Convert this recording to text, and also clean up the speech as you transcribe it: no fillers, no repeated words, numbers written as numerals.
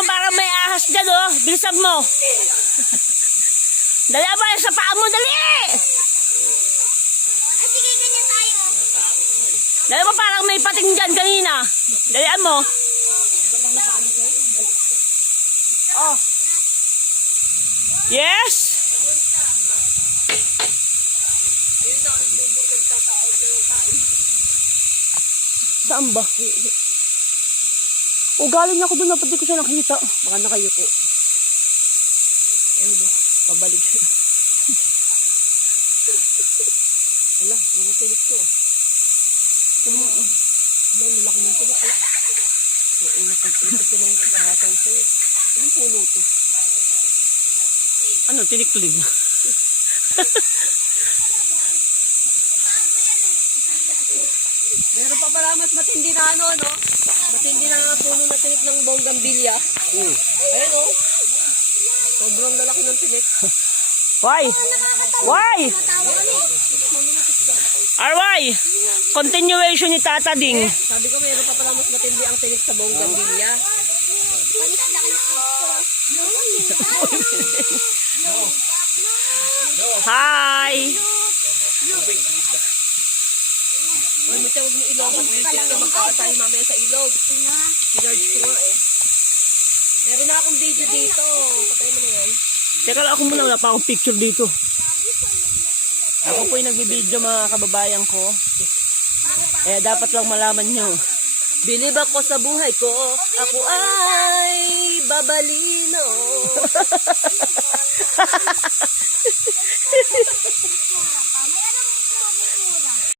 mo parang may ahas dyan, oh. Bilisan mo. Dali ba yung sa paa mo, dali! Sige, ganyan tayo. Dali mo parang may pating dyan kanina. Dalian mo. Oh. Yes? Saan ba? O galing ako doon, pati ko siya nakita. Baka nakayuko. Ayun, pabalik siya. Wala, puro tinik to. Ito mo, lalaki ng tinik eh. Oo, nakikita ko ng kakataw sa'yo. Anong puno to? Ano, tinikling? Meron pa pala mas matindi na ano, no? Matindi na nga puno na tinik ng bonggambilya. Ayun, oh. Sobrang lalaki ng tinik. Why? Why? RY, continuation ni Tata Ding. Sabi ko, meron pa pala mas matindi ang tinik sa bonggambilya. Hi! Uy, Mitya, huwag mo ilogin. Kasi ka magkakasali mamaya sa ilog. Sinarge ko nga eh. Meron na akong video dito. Patay mo na yan. Teka lang ako muna, wala pa akong picture dito. Ako po yung nagbibideo mga kababayan ko. Eh, dapat lang malaman nyo. Bilib ako sa buhay ko. Ako ay babalino. Mamaya na